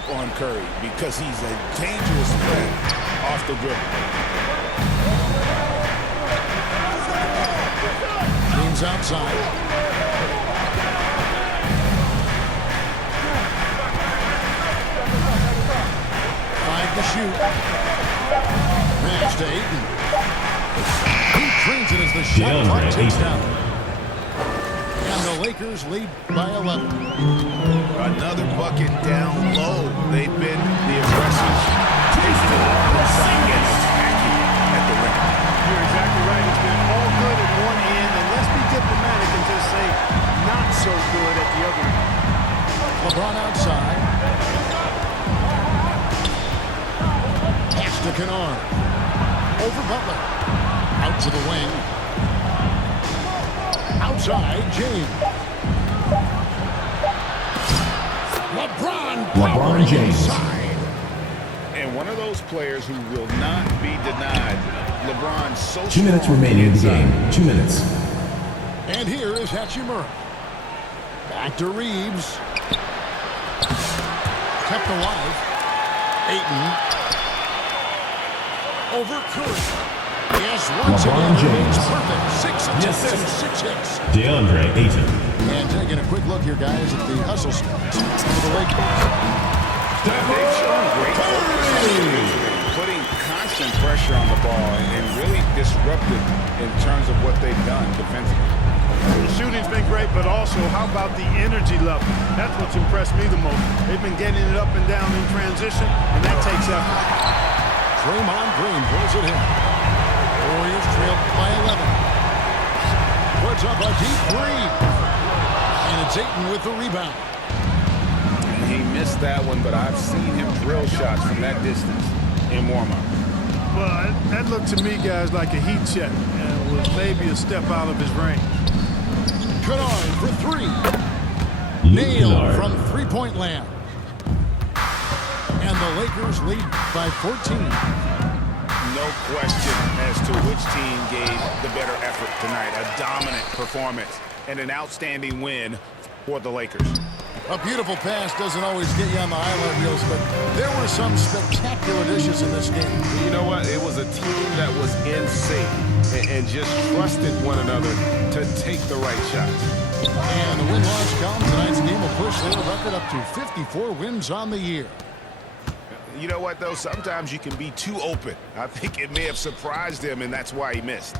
up on Curry because he's a dangerous threat off the dribble. James outside. Five to shoot. Pass to Ayton. He drains it as the shot clock ticks down. And the Lakers lead by 11. Another bucket down low. They've been the aggressors, taking it on inside and attacking at the rim. You're exactly right. It's been all good at one end, and let's be diplomatic and just say not so good at the other end. LeBron outside. Pass to Kennard. Over Butler. Out to the wing. Outside, James. LeBron James. Inside. And one of those players who will not be denied. LeBron so 2 minutes remaining in the game. 2 minutes. And here is Hachimura. Back to Reeves. Kept alive. Ayton. Over Curry. Yes, once LeBron again, James. it's perfect. 6 attempts and 6 hits. DeAndre Ayton. And taking a quick look here, guys, at the hustle stats for the Lakers. They've shown great focus, putting constant pressure on the ball and really disruptive in terms of what they've done defensively. The shooting's been great, but also how about the energy level? That's what's impressed me the most. They've been getting it up and down in transition, and that takes effort. Draymond Green pulls it in. Warriors trail by 11. Puts up a deep three. And it's Ayton with the rebound. He missed that one, but I've seen him drill shots from that distance in warm-up. Well, that looked to me, guys, like a heat check, and was maybe a step out of his range. Kennard for three. Luke Nailed Kennard. from three-point land. And the Lakers lead by 14. No question as to which team gave the better effort tonight. A dominant performance and an outstanding win for the Lakers. A beautiful pass doesn't always get you on the highlight reels, but there were some spectacular dishes in this game. You know what? It was a team that was in sync and just trusted one another to take the right shots. And the win-loss column tonight's game will push their record up to 54 wins on the year. You know what, though? Sometimes you can be too open. I think it may have surprised him, and that's why he missed.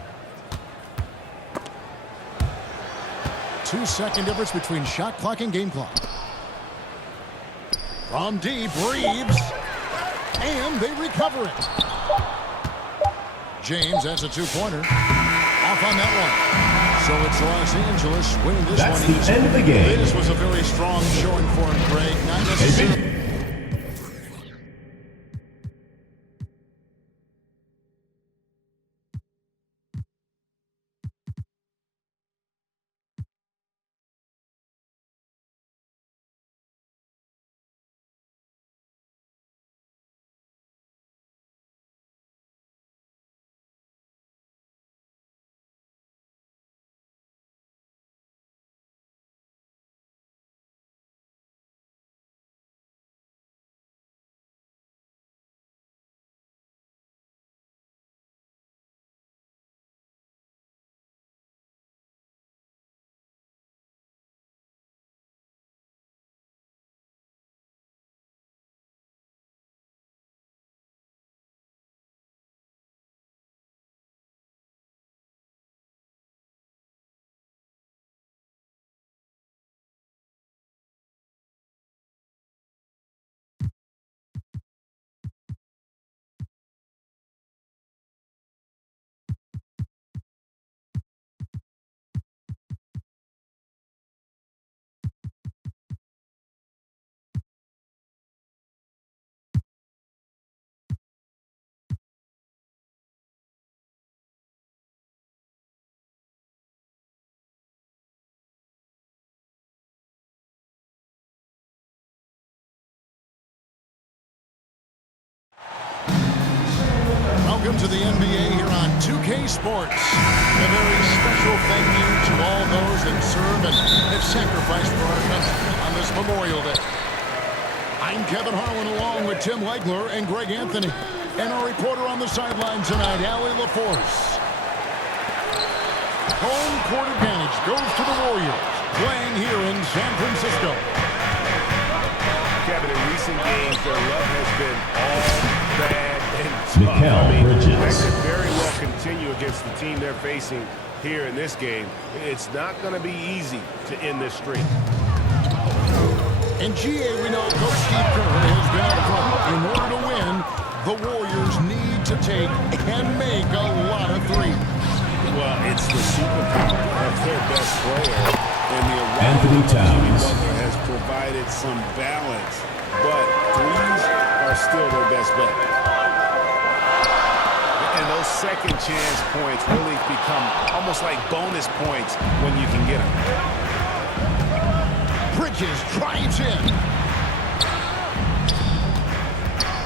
2-second difference between shot clock and game clock. From deep, Reeves. And they recover it. James, that's a two-pointer. Off on that one. So it's Los Angeles winning this That's one. the end of the game. This was a very strong showing for him, Greg. Not necessarily. Welcome to the NBA here on 2K Sports. A very special thank you to all those that serve and have sacrificed for our country on this Memorial Day. I'm Kevin Harlan along with Tim Legler and Greg Anthony. And our reporter on the sideline tonight, Allie LaForce. Home court advantage goes to the Warriors, playing here in San Francisco. Kevin, in recent games, their luck has been all bad and tough. Mikal Bridges. That could very well continue against the team they're facing here in this game. It's not going to be easy to end this streak. In GA, we know Coach Steve Kerr has been out front. In order to win, the Warriors need to take and make a lot of threes. Well, it's the superpower of their best player. And the Anthony Towns has provided some balance, but threes are still their best bet. And those second chance points really become almost like bonus points when you can get them. Bridges drives in.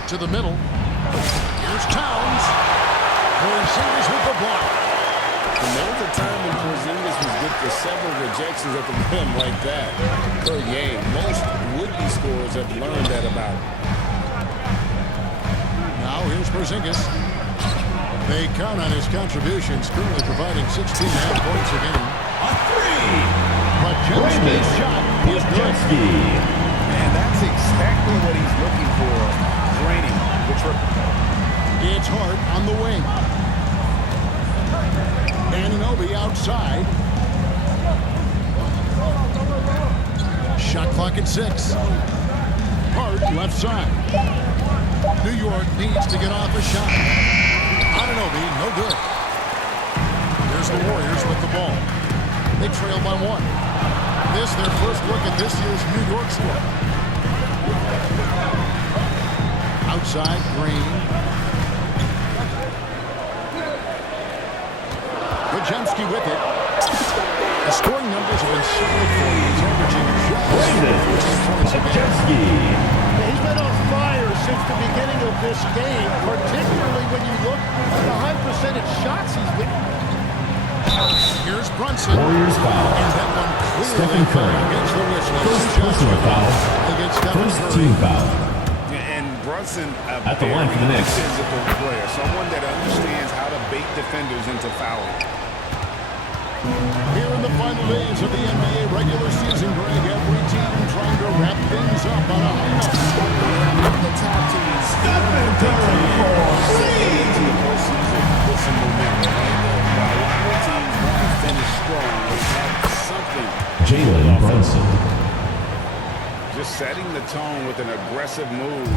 To the middle. Here's Towns. Porzingis with the block. And there was a time when Porzingis was good for several rejections at the rim like that per game. Most would-be scorers have learned that about him. Now here's Porzingis. They count on his contributions, currently providing 16.5 points a game. A three. But Jim's shot is good. And that's exactly what he's looking for. Draining the triple. It's Hart on the wing. Anunoby outside. Shot clock at 6. Hart left side. New York needs to get off a shot. Anunoby, no good. Here's the Warriors with the ball. They trail by 1. This their first look at this year's New York squad. Outside, Green. Podziemski with it. The scoring numbers have been solid for him. He's averaging just 14 points a game. He's been on fire since the beginning of this game, particularly when you look at the high percentage shots he's getting. Here's Brunson. Warriors foul. And that one clearly Stephen Curry. against the whistle. First personal foul. Against Stephen First Curry. team foul. And Brunson, a At the line for the very Knicks. physical player, someone that understands how to bait defenders into fouling. Here in the final days of the NBA regular season, Greg, every team trying to wrap things up on a high note. The top teams, Stephen Curry to the postseason with some momentum. While a lot of teams want to finish strong, they have something. Jalen Brunson. Just setting the tone with an aggressive move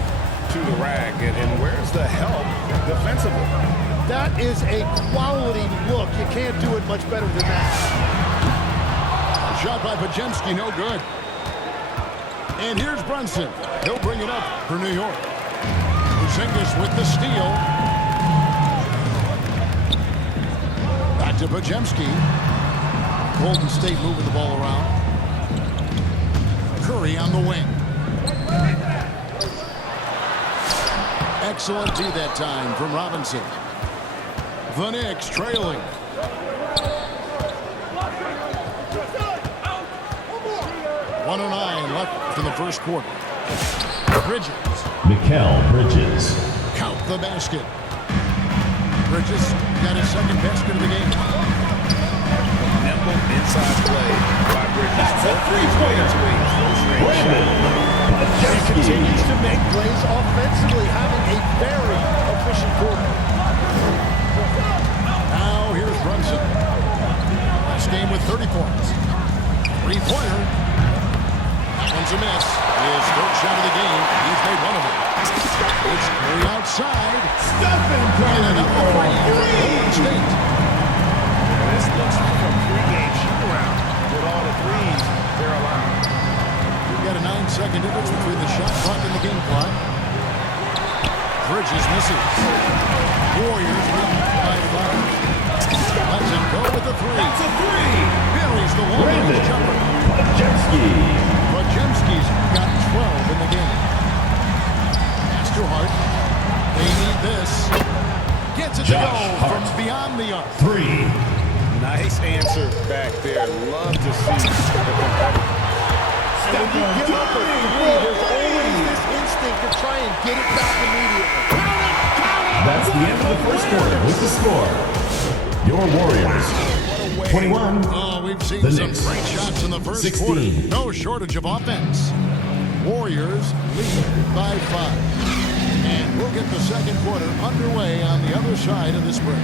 to the rack. And where's the help defensively? That is a quality look. You can't do it much better than that. Shot by Podziemski, no good. And here's Brunson. He'll bring it up for New York. Porzingis with the steal. Back to Podziemski. Golden State moving the ball around. Curry on the wing. Excellent D that time from Robinson. The Knicks trailing. 1:09 left in the first quarter. Bridges. Mikal Bridges. Count the basket. Bridges got his second basket of the game. Nimble inside play by Bridges. Full three-point into a close-range shot. He continues to make plays offensively, having a very efficient quarter. Now here's Brunson. Last game with 30 points. Three-pointer. That one's a miss. His third shot of the game. He's made one of them. It's Curry outside. Stephen Curry. And another three. State. This looks like a pregame shoot-around with all the threes they're allowing. We've got a 9-second difference between the shot clock and the game clock. Bridges misses. Warriors win by 5. Lets it go with the three. That's a three. Buries the long-range jumper. Podziemski's got 12 in the game. Pass to Hart. They need this. Gets it to Josh go Hart. from beyond the arc. 3. Nice answer back there. Love to see the competitor. And when you give up a three, there's always this to try and get it back immediately. That's the end of the first quarter with the score. Your Warriors, 21. Oh, we've seen The some Knicks, great shots in the first 16. quarter. No shortage of offense. Warriors lead by 5. And we'll get the second quarter underway on the other side of this break.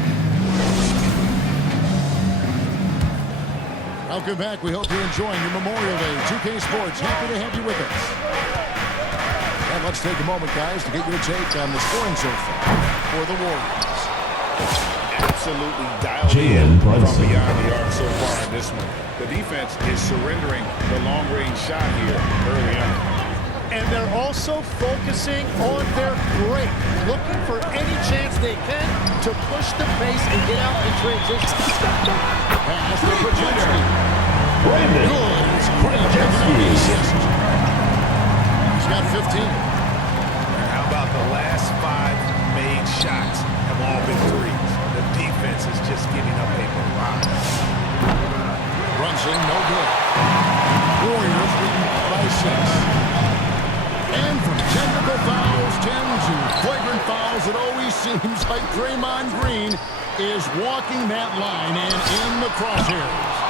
Welcome back. We hope you're enjoying your Memorial Day. 2K Sports, happy to have you with us. And let's take a moment, guys, to get your take on the scoring so far for the Warriors. Absolutely dialed Jalen in Brunson. from beyond the arc so far in this one. The defense is surrendering the long-range shot here early on. And they're also focusing on their break, looking for any chance they can to push the pace and get out in transition. Pass to Brzezinski. Brandon Good. It's Brzezinski. Assist. He's got 15. And how about the last 5 made shots have all been threes? The defense is just giving up a barrage. Brunson, no good. Warriors leading by 6. And from technical fouls, 10 to flagrant fouls, it always seems like Draymond Green is walking that line and in the crosshairs.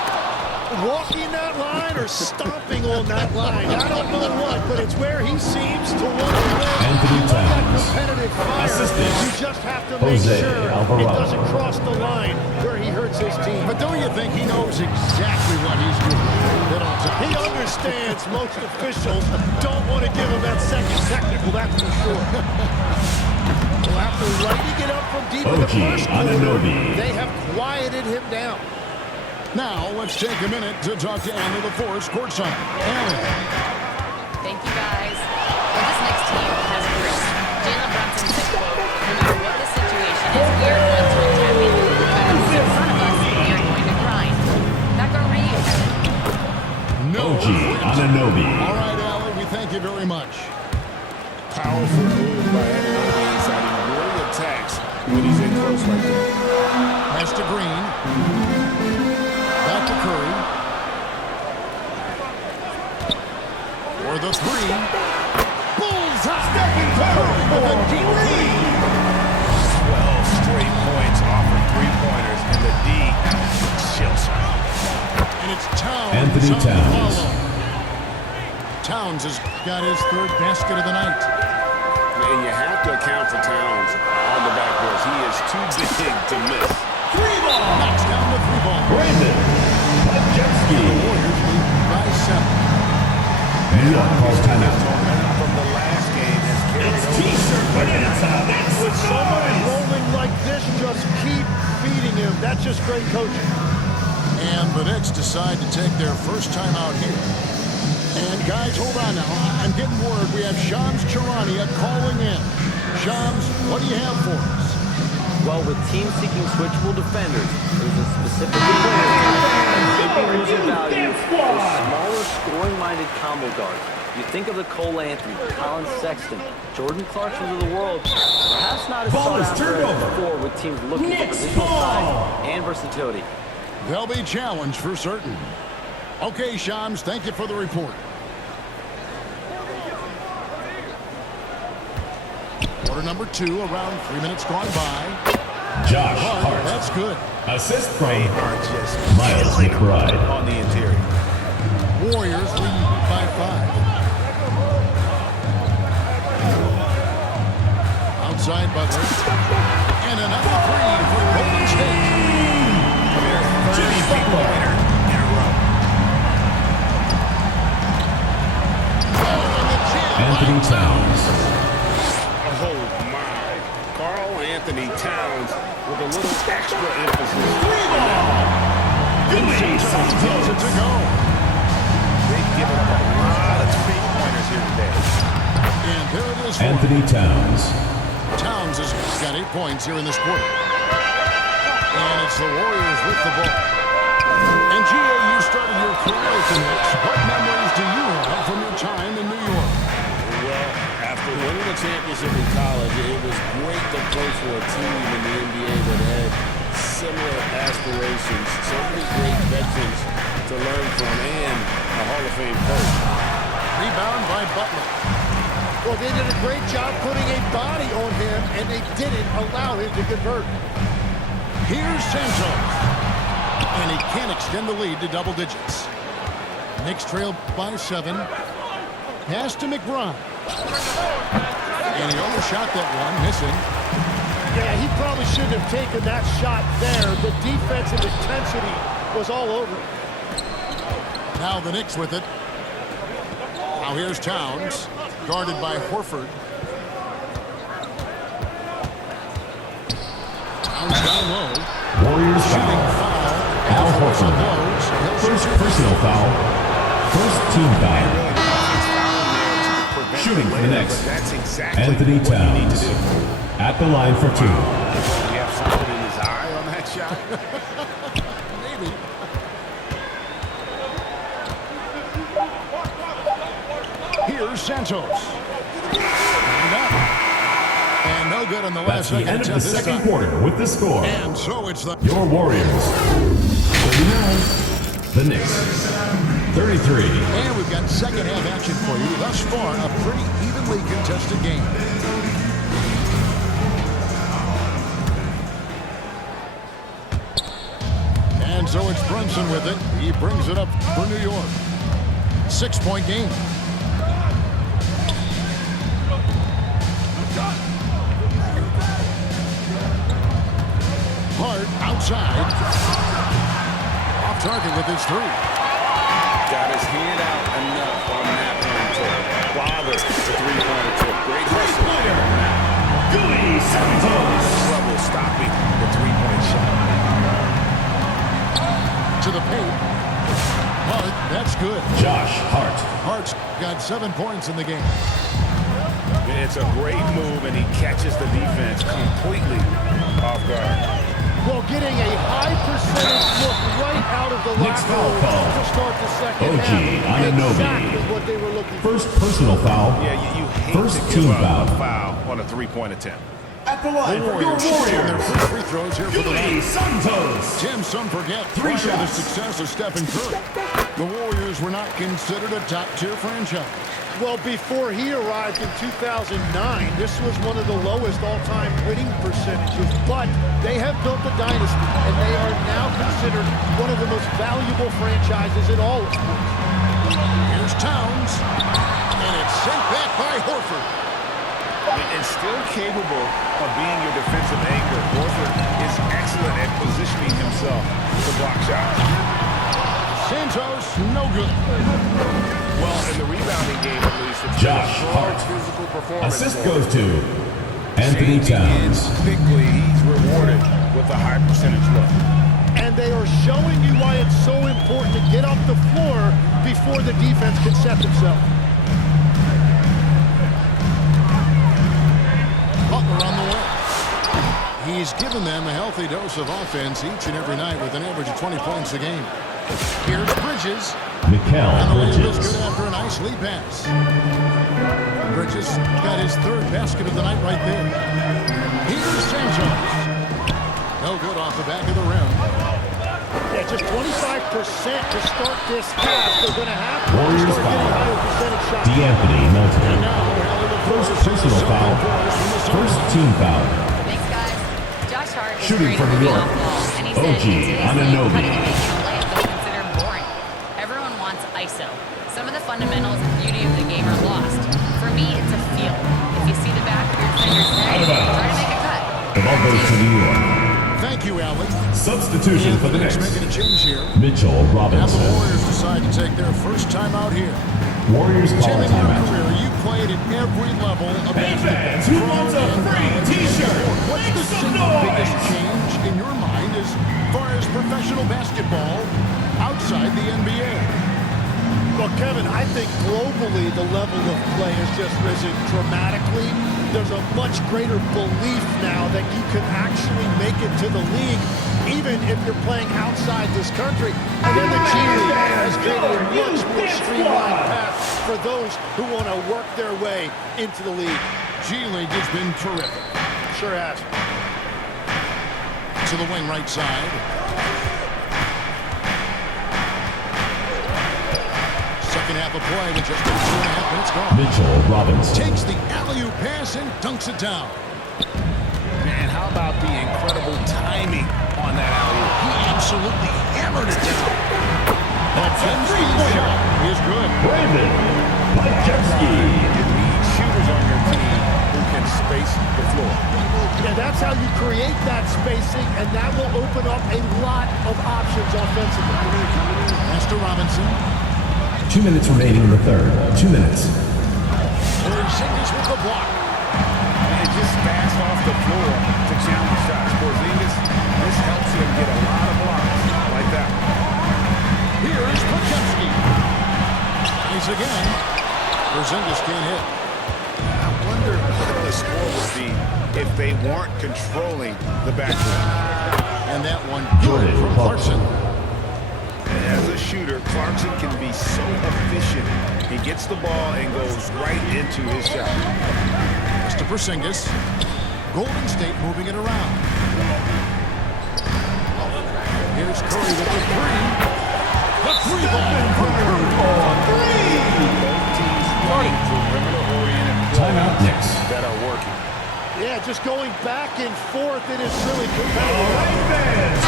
Walking that line or stomping on that line. I don't know what, but it's where he seems to want to win. Anthony You want that Towns. competitive fire. Assistant. You just have to make Jose sure Alvarado. it doesn't cross the line where he hurts his team. But don't you think he knows exactly what he's doing? He understands most officials don't want to give him that second technical, that's for sure. Well, after lighting it up from deep in the OG first quarter, Anunoby. they have quieted him down. Now, let's take a minute to talk to Anna LaForce courtside. Anna. Thank you, guys. Well, this next team has grit. Jalen Brunson said, quote, no matter what the situation is, we are going to attack it. No matter who's in front of us, we are going to grind. Back over to you, Kevin. No. OG Anunoby. All right, Alan, we thank you very much. Powerful move by Anunoby inside. He really attacks when he's in close like that. Pass to Green. Back to Curry. For the 3. Bullseye! Stepping forward with a deep lead. 12 straight points off of 3-pointers, and the D chills him. And it's Towns. Anthony on the Towns. follow. Towns has got his 3rd basket of the night. And you have to account for Towns on the backboards. He is too big to miss. 3-ball. Knocks down the 3-ball. Brandon Podjemski. Warriors lead by 7. New York calls timeout. Momentum from the last game has carried over. With someone rolling like this, just keep feeding him. That's just great coaching. And the Knicks decide to take their first time out here. And guys, hold on now. I'm getting word we have Shams Charania calling in. Shams, what do you have for us? Well, with teams seeking switchable defenders, there's a specific player that could be losing value for smaller, scoring-minded combo guards. You think of the Cole Anthony, Colin Sexton, Jordan Clarkson of the world, perhaps not as Ball sought is after turned as over. before with teams looking for Knicks positional ball. size and versatility. They'll be challenged for certain. Okay, Shams, thank you for the report. Quarter number 2, around 3 minutes gone by. Josh Hart, Hart. that's good. Assist from They are just Miles killing him McBride. on the interior. Warriors lead by 5. Outside Butler. And another 3 for Golden State. Jimmy Butler. In a row. Oh, and the jam. Anthony Towns. Oh, my. Carl Anthony Towns with a little extra emphasis. Tells it to go. They've given up a lot of 3-pointers here today. And there it is for Anthony Towns. Towns has got 8 points here in this quarter. And it's the Warriors with the ball. And G.A., you started your career at the Knicks. What memories do you have from your time in New York? Well, after winning the championship in college, it was great to play for a team in the NBA that had similar aspirations, so many great veterans to learn from, and a Hall of Fame coach. Rebound by Butler. Well, they did a great job putting a body on him, and they didn't allow him to convert. Here's Santos. And he can't extend the lead to double digits. Knicks trail by 7. Pass to McBride. And he overshot that one, missing. Yeah, he probably shouldn't have taken that shot there. The defensive intensity was all over him. Now the Knicks with it. Now here's Towns, guarded by Horford. Towns down low. Warriors Shooting foul. foul. Al And the whistle Horford. blows. He'll First shoot personal foul. First team foul. Prevent Shooting for the layup, Knicks. but that's exactly Anthony what you need to Towns. do. At the line for 2. You have something in his eye on that shot. Maybe. Here's Santos. And no good on the That's last the second end of the attempt this second time. quarter with the score. And so it's the Your Warriors 39. The Knicks 33. And we've got second half action for you. Thus far, a pretty evenly contested game. And so it's Brunson with it. He brings it up for New York. 6-point game. Hart outside. Off target with his 3. Got his hand out enough on that one to bother the three-pointer tip. Great hustle. Trouble stopping the three-point shot. To the paint. Hart, that's good. Josh Hart. Hart's got 7 points in the game. It's a great move, and he catches the defense completely off guard. Well, getting a high percentage look right out of the Knicks locker foul room call. to start the second OG half. Anunoby. Exactly what they were looking for. First personal foul. Yeah, you hate First to team give up foul. a foul on a three-point attempt. At the line for your shooting their Warriors. first free throws here for the Gilly night. Santos. Tim, some forget Three prior to the shots. success of Stephen Curry, the Warriors were not considered a top-tier franchise. Well, before he arrived in 2009, this was one of the lowest all-time winning percentages, but they have built a dynasty, and they are now considered one of the most valuable franchises in all of sports. Here's Towns, and it's sent back by Horford. And still capable of being your defensive anchor, Horford is excellent at positioning himself to block shots. Santos, no good. Well, in the rebounding game, at least, it's been Josh a strong Hart. physical performance. Assist for him. goes to Anthony Changing ends Towns. quickly, he's rewarded with a high percentage look. And they are showing you why it's so important to get off the floor before the defense can set themselves. Butler on the way. He's given them a healthy dose of offense each and every night with an average of 20 points a game. Here's Bridges. Mikel And the lead is Bridges. good after a nice lead pass. Bridges got his 3rd basket of the night right there. Here's Santos. No good off the back of the rim. Yeah, just 25% to start this half. They're going to have to Warriors start getting foul. higher percentage shots. D'Anthony Melton. Now, First personal foul. First team foul. Thanks, guys. Josh Hart is Shooting great from at New moving York. off ball, and he said OG in today's league, Anunoby. cutting and making a layup is considered boring. Everyone wants ISO. Some of the fundamentals and beauty of the game are lost. For me, it's a feel. If you see the back of your defender's Out head, of bounds. try to make a cut. The ball goes to New York. Thank you, Allie. Substitution for the Knicks Knicks. making a change here. Mitchell And the Robinson. Warriors decide to take their first time out here. Warriors call Tim, a in your timeout. career, you played at every level of basketball. Who wants a free t-shirt? What's the single biggest change in your mind as far as professional basketball outside the NBA? Well, Kevin, I think globally the level of play has just risen dramatically. There's a much greater belief now that you can actually make it to the league, even if you're playing outside this country. And then the G League has created a much more streamlined path for those who want to work their way into the league. G League has been terrific. Sure has. To the wing right side. Second half of play with just 2.5 minutes gone. Mitchell Robinson. Takes the alley-oop pass and dunks it down. Man, how about the incredible timing on that alley-oop? He absolutely hammered it down. That three-point shot is good. Brandon Podjemski. You need shooters on your team who can space the floor. Yeah, that's how you create that spacing, and that will open up a lot of options offensively. Pass to Robinson. 2 minutes remaining in the third. 2 minutes. Porzingis with the block. And just fast off the floor to challenge shots. Porzingis, this helps him get a lot of blocks like that. Here is Podjemski. Nice again. Porzingis can't hit. I wonder what the score would be if they weren't controlling the backcourt. And that one good from Clarkson. As a shooter, Clarkson can be so efficient. He gets the ball and goes right into his shot. Mr. Porzingis. Golden State moving it around. Here's Curry with the three. The three ball. Both teams running perimeter-oriented Timeout Knicks. that are working. Yeah, just going back and forth, it is really competitive.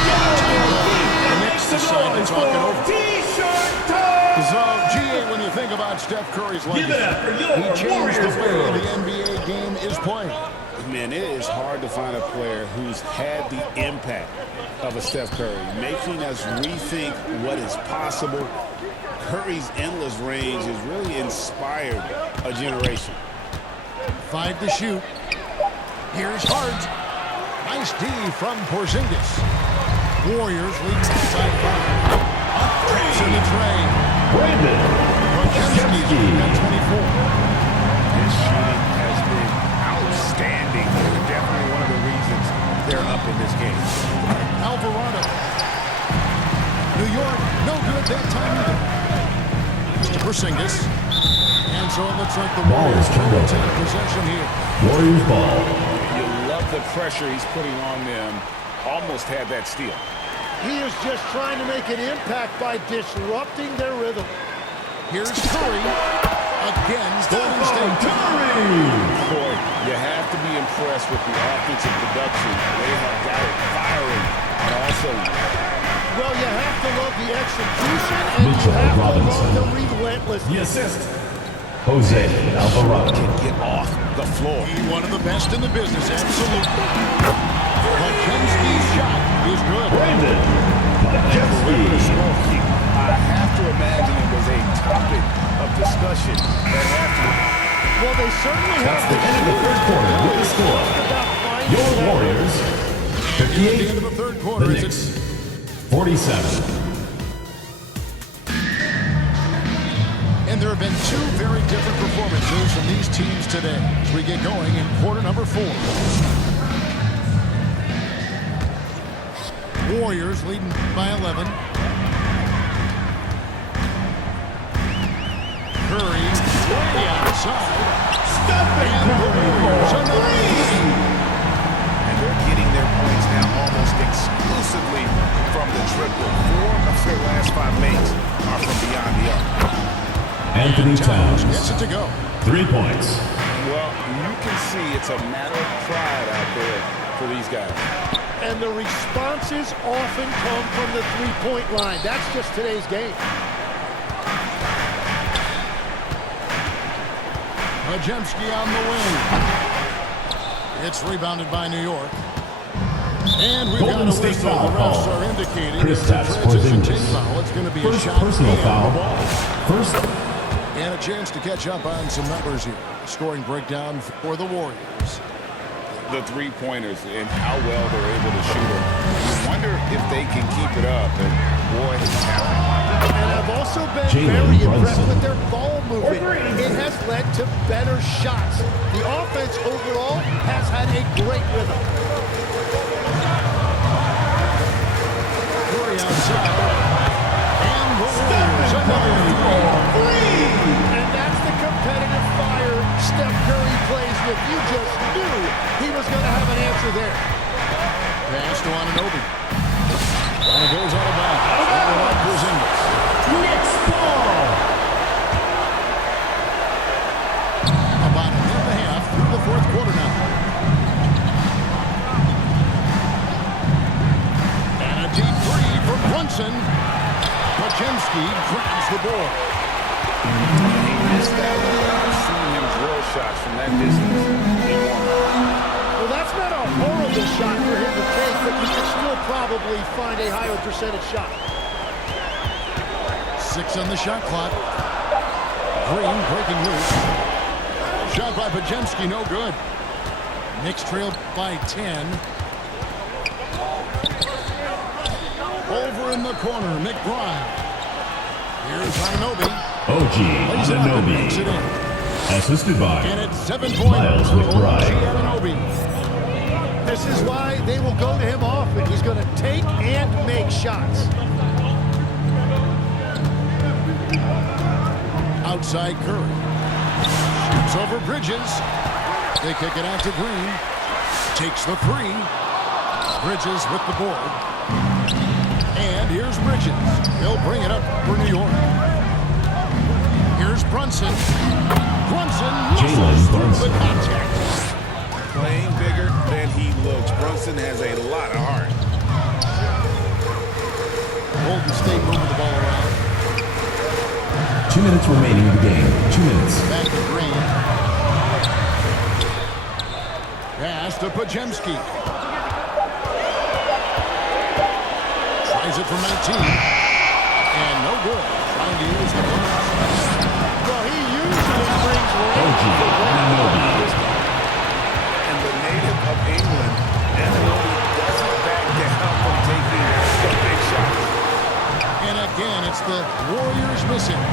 The Knicks decide to talk it over. So, GA, when you think about Steph Curry's legacy, he changed the way the NBA game is played. Man, it is hard to find a player who's had the impact of a Steph Curry, making us rethink what is possible. Curry's endless range has really inspired a generation. 5 to shoot. Here's Hart. Nice D from Porzingis. Warriors lead by 5. Up in the train. Brandon Podjemski got 24. His shooting has been outstanding. Definitely one of the reasons they're up in this game. Alvarado. New York, no good that time either. Mr. Porzingis. And so it looks like the Ball is Warriors turned will over. take possession here. Warriors ball. You love the pressure he's putting on them. Almost had that steal. He is just trying to make an impact by disrupting their rhythm. Here's Curry. Again, Golden State. Boy, you have to be impressed with the offensive production. They have got it firing. And also, Well, you have to love the execution, and Mitchell you have Robinson. to love the relentlessness. The assist. Jose Alvarado. can get off the floor. He one of the best in the business, absolutely. Podjemski's shot is good. Brandon Podjemski. I have to imagine it was a topic of discussion at halftime. Well, they certainly That's have the end of the third quarter with the score. about finding Your that- Warriors, At the 58. end of the third quarter, The it's Knicks, 47. and there have been 2 very different performances from these teams today as we get going in quarter number 4. Warriors leading by 11. Curry way outside. And the Warriors another lead. And they're getting their points now almost exclusively from the triple. 4 of their last 5 makes are from beyond the arc. Anthony Towns Towns, gets it to go. 3 points. Well, you can see it's a matter of pride out there for these guys. And the responses often come from the three-point line. That's just today's game. Podjemski on the wing. It's rebounded by New York. And we've Golden got a State whistle. foul The refs call. are indicating Kristaps it's a transition team Porzingis. foul. It's going to be a First shot personal and foul. the ball. First, And a chance to catch up on some numbers here. Scoring breakdown for the Warriors. The three-pointers and how well they're able to shoot them. You wonder if they can keep it up, and boy, it's happening. And I've also been Jalen very impressed Brunson. with their ball movement. It has led to better shots. The offense overall has had a great rhythm. Curry outside. And the Warriors another three. And that's the competitive fire Steph Curry plays with. You just knew he was going to have an answer there. Pass to Anunoby. And it goes out of bounds. Porzingis. Knicks ball. board. He missed that one. I've seen him drill shots from that distance in warm-up. Well, that's not a horrible shot for him to take, but you can still probably find a higher percentage shot. 6 on the shot clock. Green breaking loose. Shot by Podziemski, no good. Knicks trailed by 10. Over in the corner, McBride. Here's Anunoby. OG Lays it up and makes it Anunoby. in. Assisted by And it's 7 points Miles for McBride. OG Anunoby. This is why they will go to him often. He's going to take and make shots. Outside Curry. Shoots over Bridges. They kick it out to Green. Takes the 3. Bridges with the board. And here's Bridges. He'll bring it up for New York. Here's Brunson. Brunson Jalen muscles through Brunson. the contact. Playing bigger than he looks. Brunson has a lot of heart. Golden State moving the ball around. 2 minutes remaining in the game. 2 minutes. Back to Green. Pass to Podziemski. Tries it from 19. And no good. Trying to use the glass. Well, he usually brings OG Anunoby. And the native of England, Anunoby doesn't back down from taking the big shots. And again, it's the Warriors missing.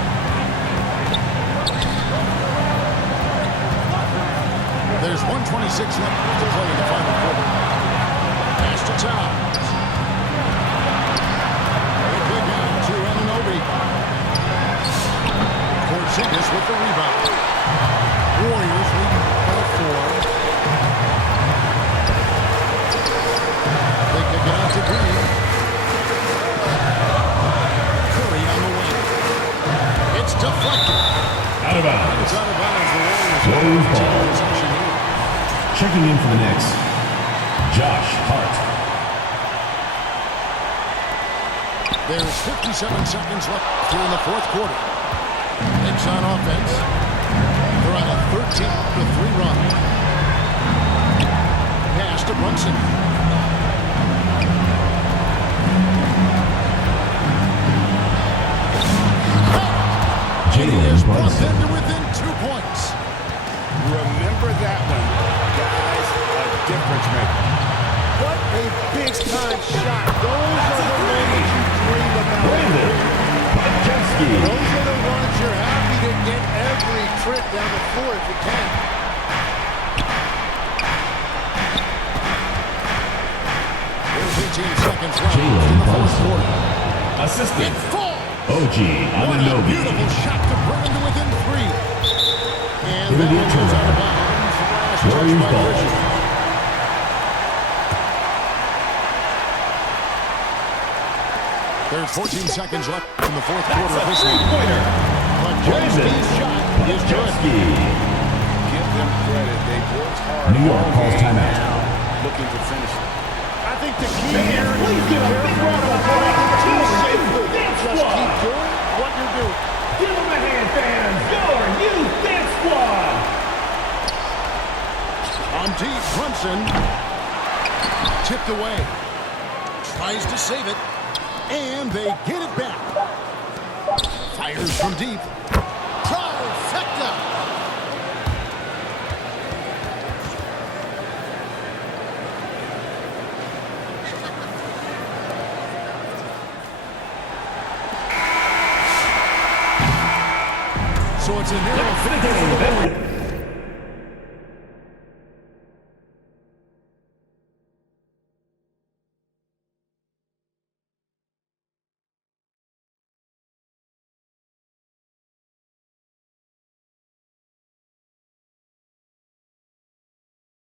There's 1:26 left to play in the final quarter. Pass to Towns. They kick out to Anunoby. Porzingis with the rebound. Warriors leading by 4. They kick it out to Green. Curry on the wing. It's deflected. Out of bounds. It's out of bounds. The Warriors Warriors ball. taking possession here. Checking in for the Knicks, Josh Hart. There's 57 seconds left here in the fourth quarter. Knicks on offense. They're on a 13-3 run. Pass to Brunson. Jalen Brought them Brunson. to within 2 points. Remember that one, guys, a difference maker. What a big-time shot. Those are the moments you dream about. Brandon Podziemski. Those are the ones you're happy to get every trip down the floor if you can. There's 18 seconds left Jalen in the fourth Brunson. quarter. Assistant, It falls. OG What a Anunoby. beautiful shot to bring them to within 3. And It'll that be a one goes out of turnover. bounds. Last touch Warriors by ball. Bridges. There's 14 seconds left in the fourth quarter of this one. But Podziemski's shot is good. Podziemski. Give them credit. They've worked hard. New York all calls game timeout. now, looking to finish it. I think the key here is be careful about going too safely. Just keep doing what you're doing. Give them a hand, fans. Your youth dance squad. On deep, Brunson tipped away. Tries to save it. And they get it back. Fires from deep. Trifecta. So it's a narrow finish for the Warriors.